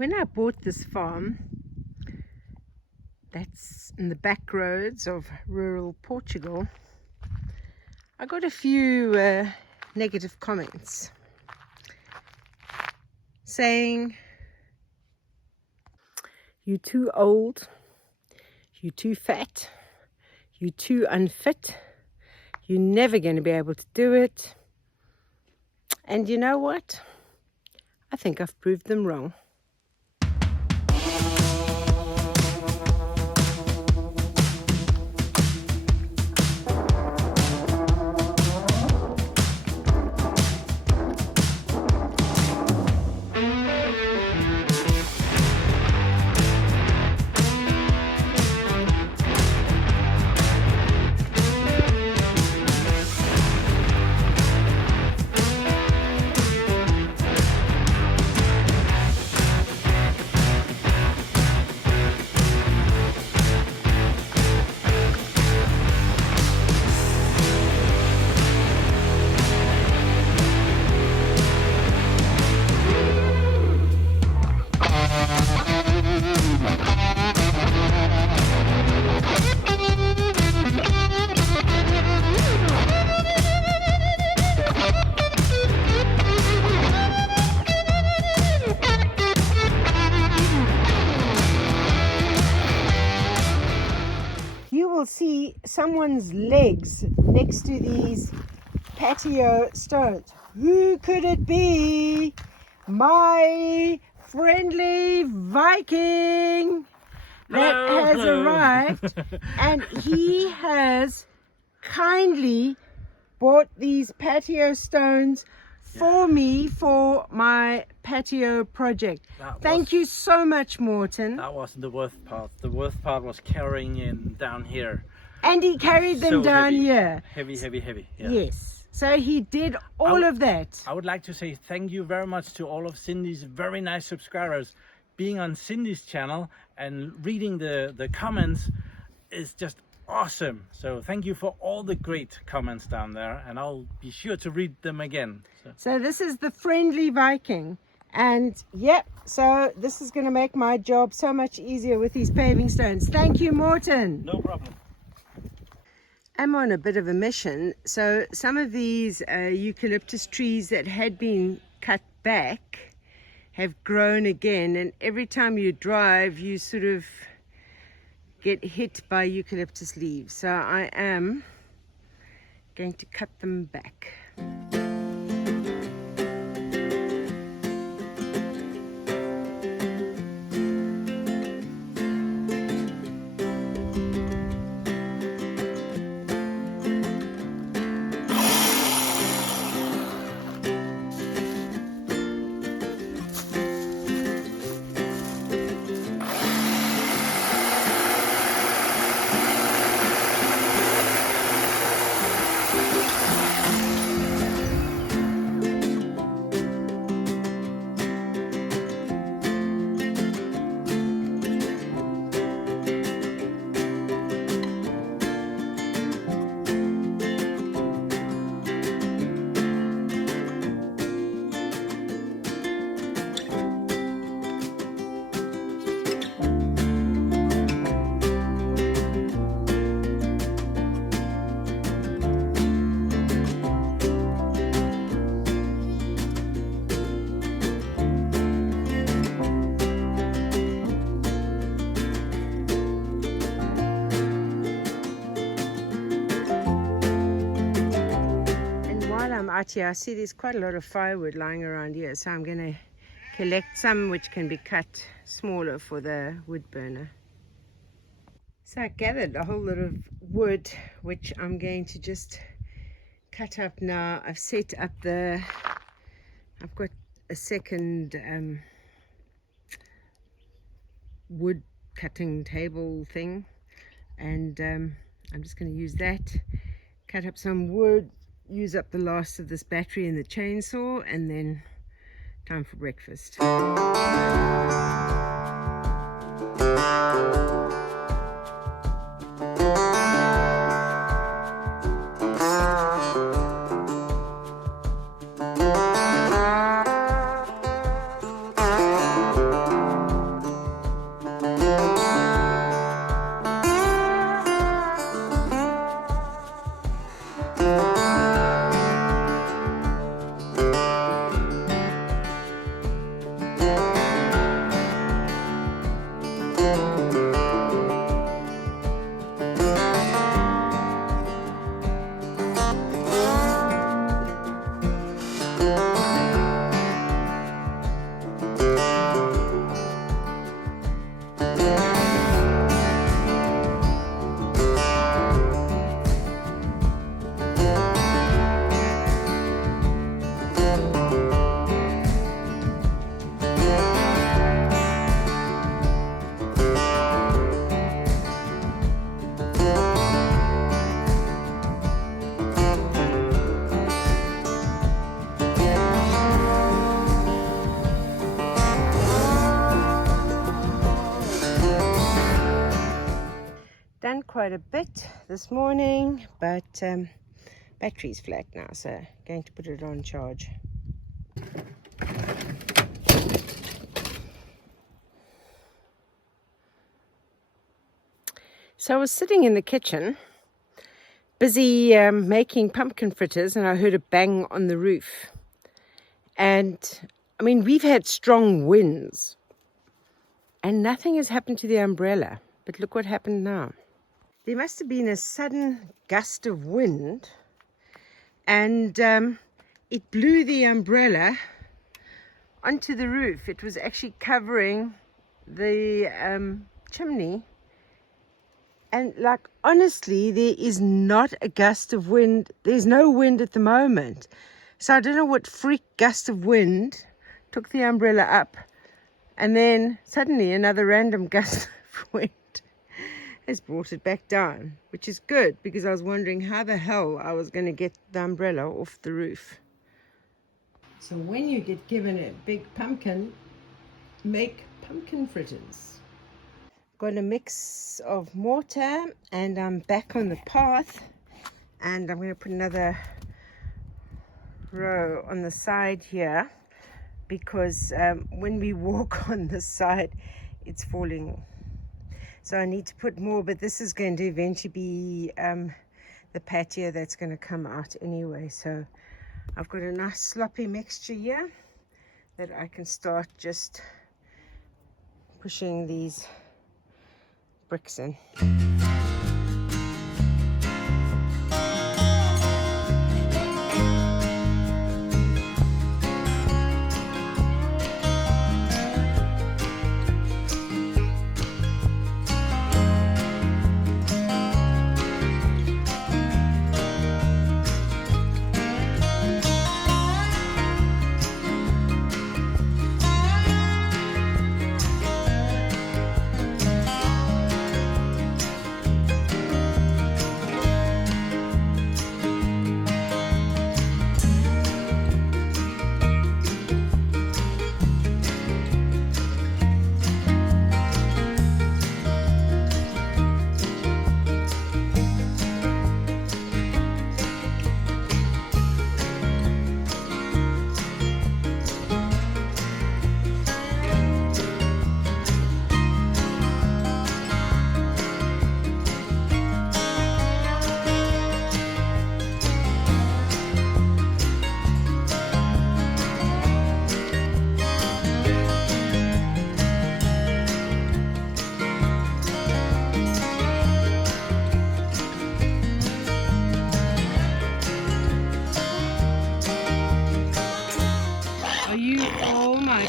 When I bought this farm, that's in the back roads of rural Portugal, I got a few negative comments saying, "You're too old, you're too fat, you're too unfit, you're never going to be able to do it." And you know what? I think I've proved them wrong. See someone's legs next to these patio stones. Who could it be? My friendly Viking that has arrived, and he has kindly bought these patio stones for me for my patio project. Thank you so much, Morten. That wasn't the worst part. The worst part was carrying in down here. And he carried them down here. Heavy. Yeah. Yes. So he did all of that. I would like to say thank you very much to all of Cindy's very nice subscribers. Being on Cindy's channel and reading the comments is just awesome. So thank you for all the great comments down there, and I'll be sure to read them again. So this is the friendly Viking, and yep, so this is going to make my job so much easier with these paving stones. Thank you, Morten. No problem. I'm on a bit of a mission. So some of these eucalyptus trees that had been cut back have grown again, and every time you drive you sort of get hit by eucalyptus leaves. So I am going to cut them back. Out here, I see there's quite a lot of firewood lying around here, so I'm going to collect some which can be cut smaller for the wood burner. So I gathered a whole lot of wood which I'm going to just cut up now. I've set up I've got a second wood cutting table thing, and I'm just going to use that, cut up some wood, use up the last of this battery in the chainsaw, and then time for breakfast. quite a bit this morning, but battery's flat now, so I'm going to put it on charge. So I was sitting in the kitchen, busy making pumpkin fritters, and I heard a bang on the roof. And I mean, we've had strong winds, and nothing has happened to the umbrella. But look what happened now. There must have been a sudden gust of wind, and it blew the umbrella onto the roof. It was actually covering the chimney. And like, honestly, there is not a gust of wind. There's no wind at the moment. So I don't know what freak gust of wind took the umbrella up, and then suddenly another random gust of wind has brought it back down, which is good, because I was wondering how the hell I was going to get the umbrella off the roof. So when you get given a big pumpkin, make pumpkin fritters. Got a mix of mortar, and I'm back on the path, and I'm going to put another row on the side here, because when we walk on the side it's falling, so I need to put more. But this is going to eventually be the patio that's going to come out anyway. So I've got a nice sloppy mixture here that I can start just pushing these bricks in.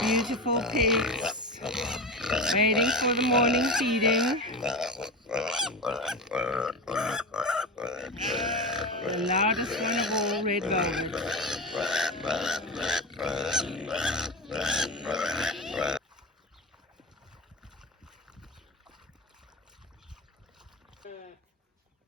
Beautiful pigs, waiting for the morning feeding. The loudest one of all, red velvet.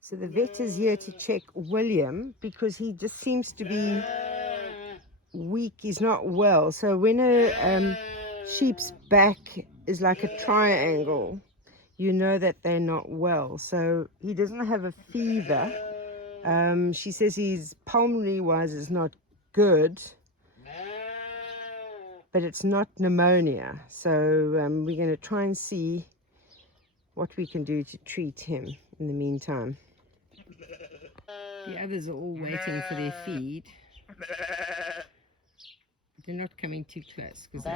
So the vet is here to check William, because he just seems to be weak. He's not well. So when a sheep's back is like a triangle, you know that they're not well. So he doesn't have a fever. She says his pulmonary wise is not good, but it's not pneumonia. So we're going to try and see what we can do to treat him in the meantime. The others are all waiting for their feed. They're not coming too close, because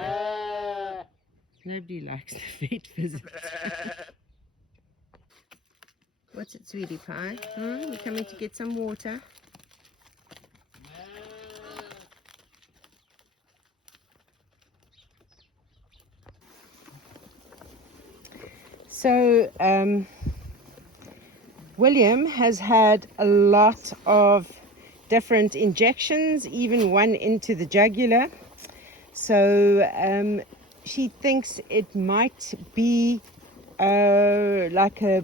nobody likes the vet visit. What's it, sweetie pie? We're coming to get some water. So William has had a lot of different injections, even one into the jugular. So she thinks it might be like a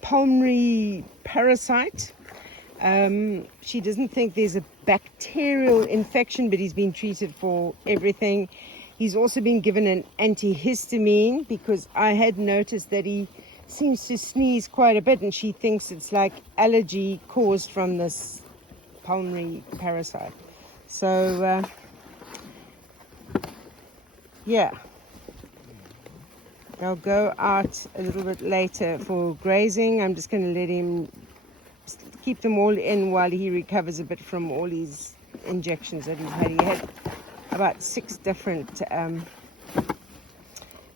pulmonary parasite. She doesn't think there's a bacterial infection, but he's been treated for everything. He's also been given an antihistamine, because I had noticed that he seems to sneeze quite a bit, and she thinks it's like allergy caused from this pulmonary parasite. So yeah, they'll go out a little bit later for grazing. I'm just going to let him keep them all in while he recovers a bit from all these injections that he's had. He had about 6 different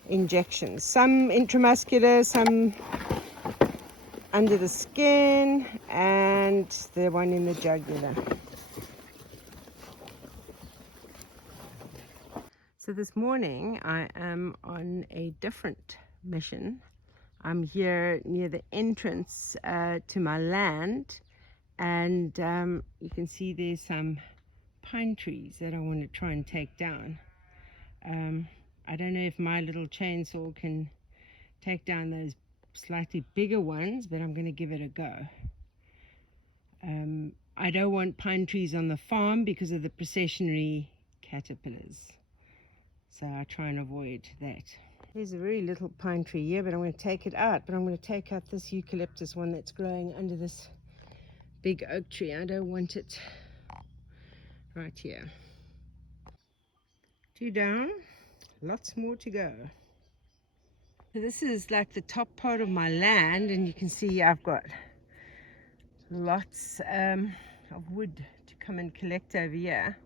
injections, some intramuscular, some under the skin, and the one in the jugular. So this morning I am on a different mission. I'm here near the entrance to my land, and you can see there's some pine trees that I want to try and take down. I don't know if my little chainsaw can take down those slightly bigger ones, but I'm going to give it a go. I don't want pine trees on the farm because of the processionary caterpillars, so I try and avoid that. There's a very little pine tree here, but I'm going to take it out. But I'm going to take out this eucalyptus one that's growing under this big oak tree. I don't want it right here. 2 down, lots more to go. So this is like the top part of my land, and you can see I've got lots of wood to come and collect over here.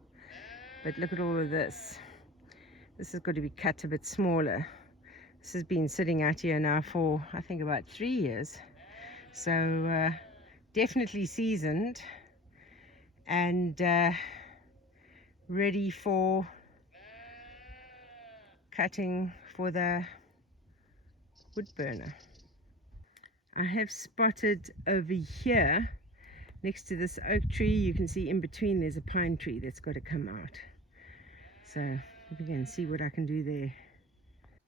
But look at all of this. This has got to be cut a bit smaller. This has been sitting out here now for, I think, about 3 years. So definitely seasoned and ready for cutting for the wood burner. I have spotted over here next to this oak tree, you can see in between there's a pine tree that's got to come out. So we can see what I can do there.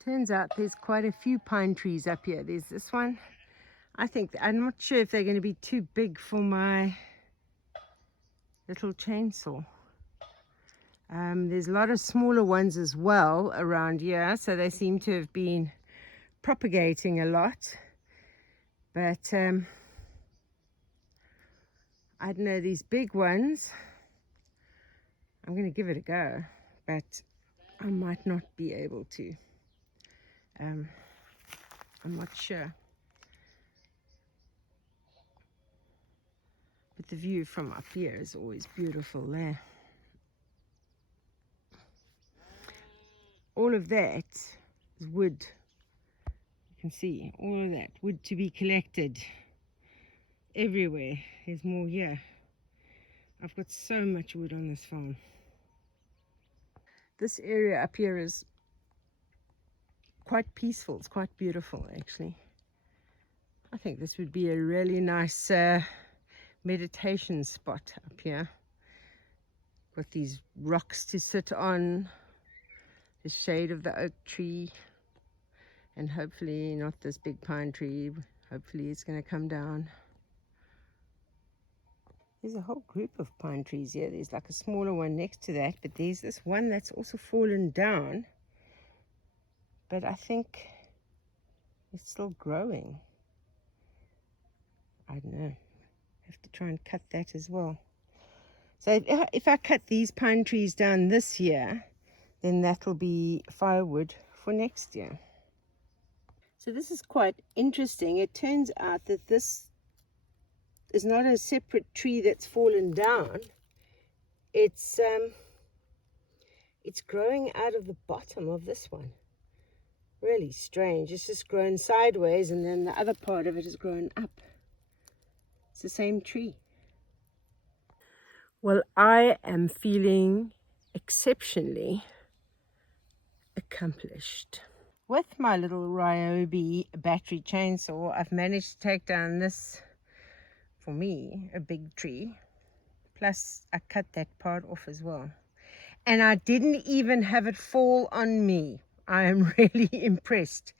Turns out there's quite a few pine trees up here. There's this one. I'm not sure if they're going to be too big for my little chainsaw. There's a lot of smaller ones as well around here, so they seem to have been propagating a lot. But I don't know, these big ones, I'm going to give it a go, but I might not be able to. I'm not sure. But the view from up here is always beautiful there. All of that is wood. You can see all of that wood to be collected everywhere. There's more here. I've got so much wood on this farm. This area up here is quite peaceful. It's quite beautiful, actually. I think this would be a really nice meditation spot up here. Got these rocks to sit on, the shade of the oak tree, and hopefully not this big pine tree. Hopefully it's going to come down. There's a whole group of pine trees here. There's like a smaller one next to that, but there's this one that's also fallen down, but I think it's still growing. I don't know. Have to try and cut that as well. So if I cut these pine trees down this year, then that'll be firewood for next year. So this is quite interesting. It turns out that this is not a separate tree that's fallen down. It's growing out of the bottom of this one. Really strange. It's just grown sideways, and then the other part of it has grown up. It's the same tree. Well, I am feeling exceptionally accomplished. With my little Ryobi battery chainsaw, I've managed to take down this, for me, a big tree. Plus, I cut that part off as well. And I didn't even have it fall on me. I am really impressed.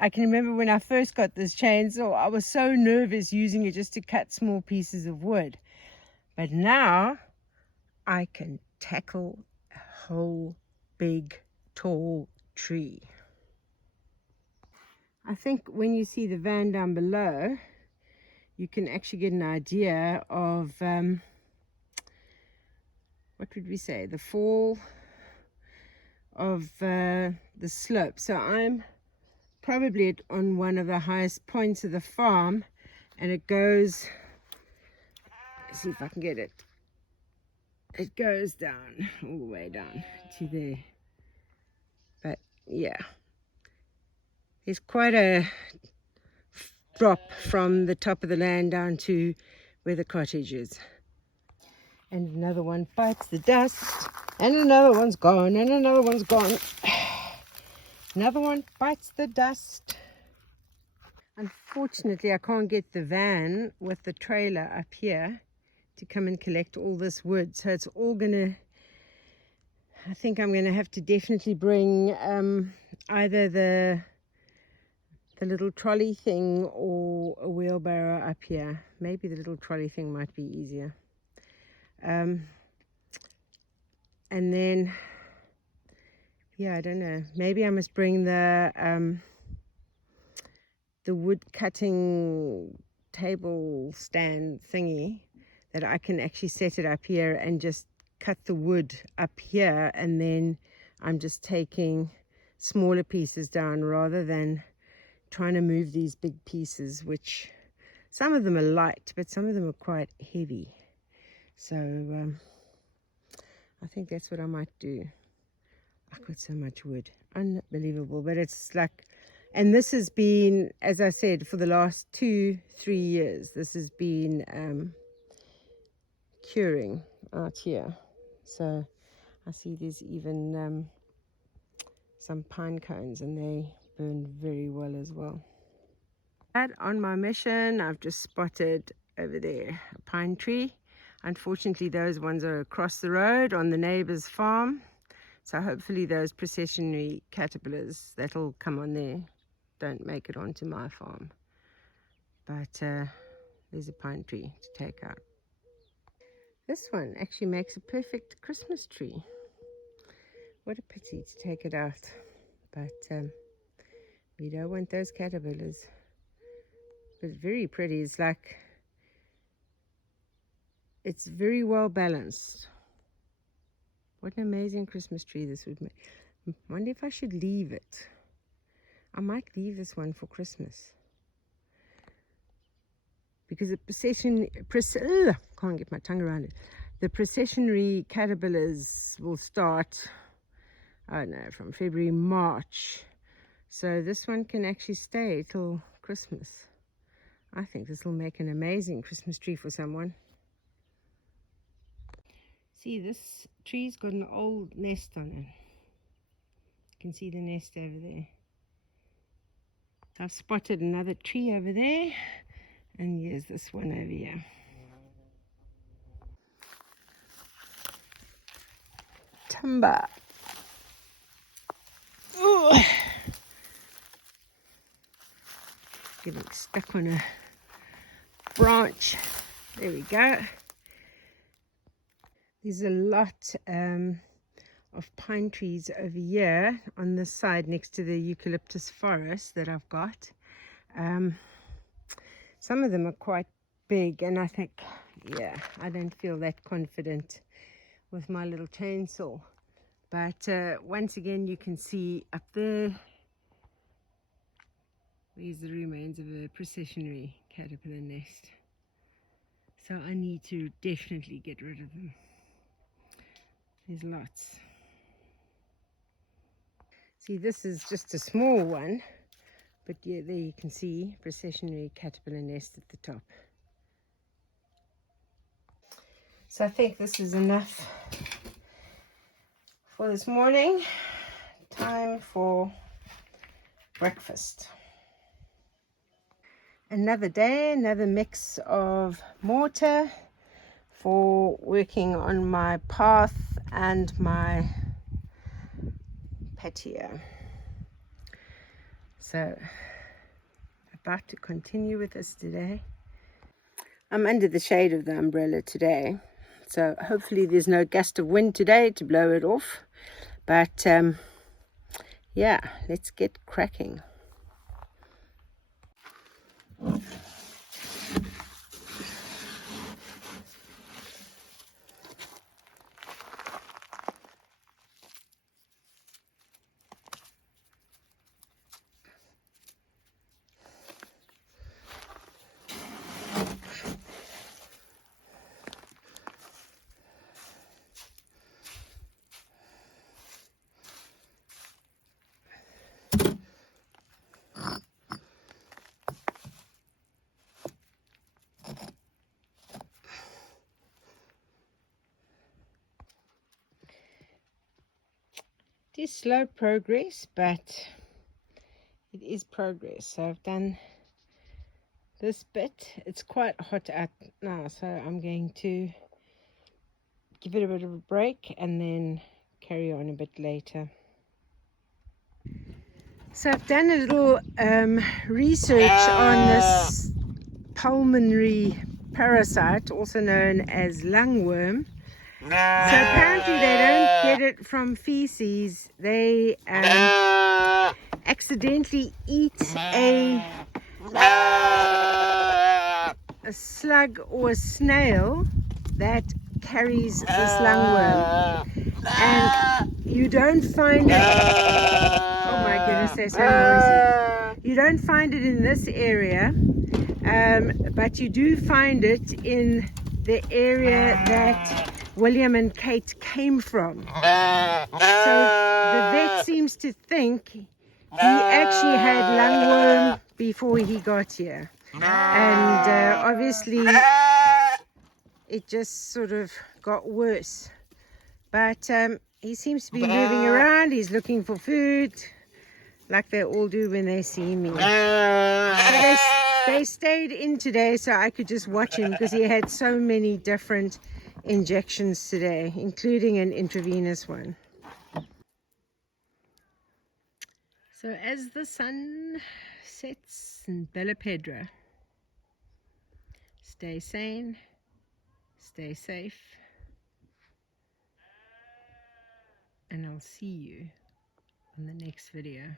I can remember when I first got this chainsaw, I was so nervous using it just to cut small pieces of wood. But now, I can tackle a whole big, tall tree. I think when you see the van down below, you can actually get an idea of, what would we say, the fall of the slope. So I'm probably on one of the highest points of the farm, and it goes, let's see if I can get it. It goes down, all the way down to there. But yeah, there's quite a drop from the top of the land down to where the cottage is. And another one bites the dust, and another one's gone, and another one's gone. Another one bites the dust. Unfortunately, I can't get the van with the trailer up here to come and collect all this wood. So it's all gonna, I think I'm gonna have to definitely bring either the little trolley thing or a wheelbarrow up here. Maybe the little trolley thing might be easier. And then, yeah, I don't know. Maybe I must bring the wood cutting table stand thingy, that I can actually set it up here and just cut the wood up here, and then I'm just taking smaller pieces down rather than trying to move these big pieces, which some of them are light, but some of them are quite heavy. So I think that's what I might do. I've got so much wood, unbelievable. But it's like, and this has been, as I said, for the last 2-3 years, this has been curing out here. So I see there's even some pine cones, and they burn very well as well. On my mission, I've just spotted over there a pine tree. Unfortunately, those ones are across the road on the neighbor's farm. So hopefully those processionary caterpillars that'll come on there don't make it onto my farm. But there's a pine tree to take out. This one actually makes a perfect Christmas tree. What a pity to take it out. But we don't want those caterpillars. But very pretty. It's like, it's very well balanced. What an amazing Christmas tree this would make. I wonder if I should leave it. I might leave this one for Christmas. Because the can't get my tongue around it. The processionary caterpillars will start, I don't know, from February, March. So this one can actually stay till Christmas. I think this will make an amazing Christmas tree for someone. See, this tree's got an old nest on it. You can see the nest over there. I've spotted another tree over there, and here's this one over here. Timber. Ooh. Getting stuck on a branch. There we go. There's a lot of pine trees over here on this side next to the eucalyptus forest that I've got. Some of them are quite big, and I think, yeah, I don't feel that confident with my little chainsaw. But once again, you can see up there, these are the remains of a processionary caterpillar nest. So I need to definitely get rid of them. There's lots. See, this is just a small one, but yeah, there you can see processionary caterpillar nest at the top. So I think this is enough for this morning. Time for breakfast. Another day, another mix of mortar for working on my path and my patio. So, about to continue with this today. I'm under the shade of the umbrella today, so hopefully there's no gust of wind today to blow it off. But yeah, let's get cracking. It is slow progress, but it is progress. So I've done this bit. It's quite hot out now, so I'm going to give it a bit of a break and then carry on a bit later. So I've done a little research on this pulmonary parasite, also known as lungworm. So apparently they don't get it from feces. They accidentally eat a slug or a snail that carries this lungworm, and you don't find it. Oh my goodness, they're so noisy. You don't find it in this area, but you do find it in the area that William and Kate came from. So the vet seems to think he actually had lungworm before he got here, and obviously it just sort of got worse. But he seems to be moving around. He's looking for food, like they all do when they see me. So they stayed in today so I could just watch him, because he had so many different injections today, including an intravenous one. So as the sun sets in Bella Pedra, stay sane, stay safe, and I'll see you in the next video.